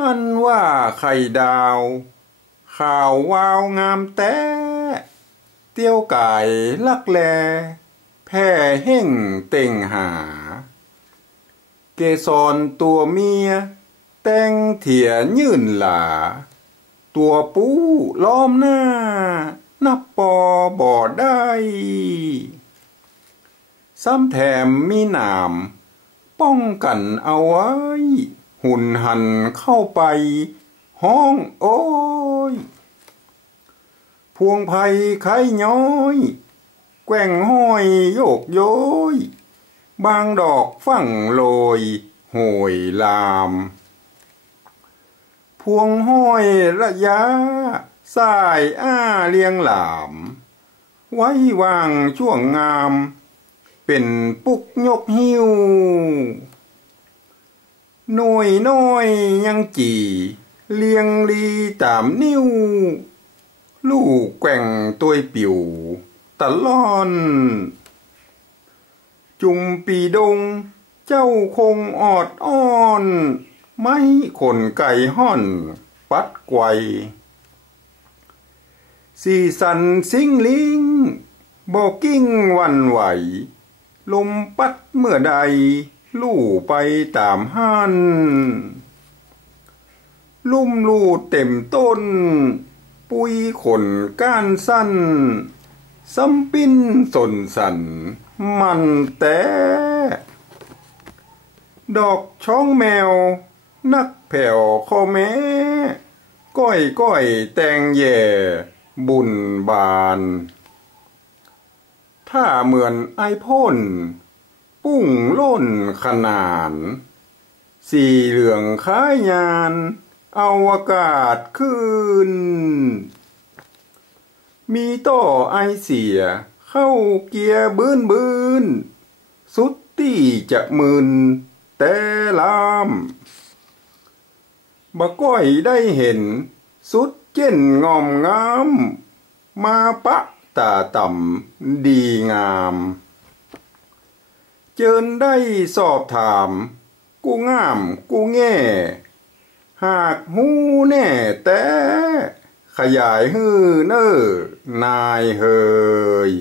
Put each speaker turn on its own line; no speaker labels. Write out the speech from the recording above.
อันว่าไข่ดาว ข่าววาวงามแต้เตี้ยวไก่ลักแล แพ่เฮ่งเต่งหา เกสรตัวเมีย แต่งเถียยื่นหลา ตัวปูล้อมหน้า นับปอบ่อได้ซ้ำแถมมีหนาม ป้องกันเอาไว้ หุ่นหันเข้าไป ห้องโอ้ย พวงไผ่ไข่ย้อย แกว่งห้อยโยกโยยบางดอกฟั่งโลยโหยลาม พวงห้อยระยะสายอ้าเลียงหลาม ไว้วางช่วงงาม เป็นปุกยกหิ้ว หน่วยน้อยยังจีเลียงลีตามนิ้ว ลูกแกว่งตัวปิวตะล่อน จุมปีดง เจ้าคงออดอ้อน ไม่ขนไก่ห่อน ปัดไกวสีสันสิงลิงบอกกิ้งวันไหว ลมปัดเมื่อใด ลู่ไปตามหันลุ่มลูดเต็มต้น ปุยขนก้านสั้นซ้ำปิ้นสนสัน มันแต่ดอกช่องแมว นักแผ่วคอแม้ก้อยก้อยแตงแย่บุญบาน ถ้าเหมือนไอพ่น ปุ้งล้นขนาน สีเหลืองคล้ายยานอวกาศขึ้น มีต่อไอเสีย เข้าเกียร์บืนบืนสุดที่จะมืนแต่ลามบะก้อยได้เห็น สุดเจนงอมงาม มาปะตาต่ำดีงาม เจินได้สอบถาม กูงามกูแง่ หากหูแน่แต่ขยายฮื้อเน้อนายเฮย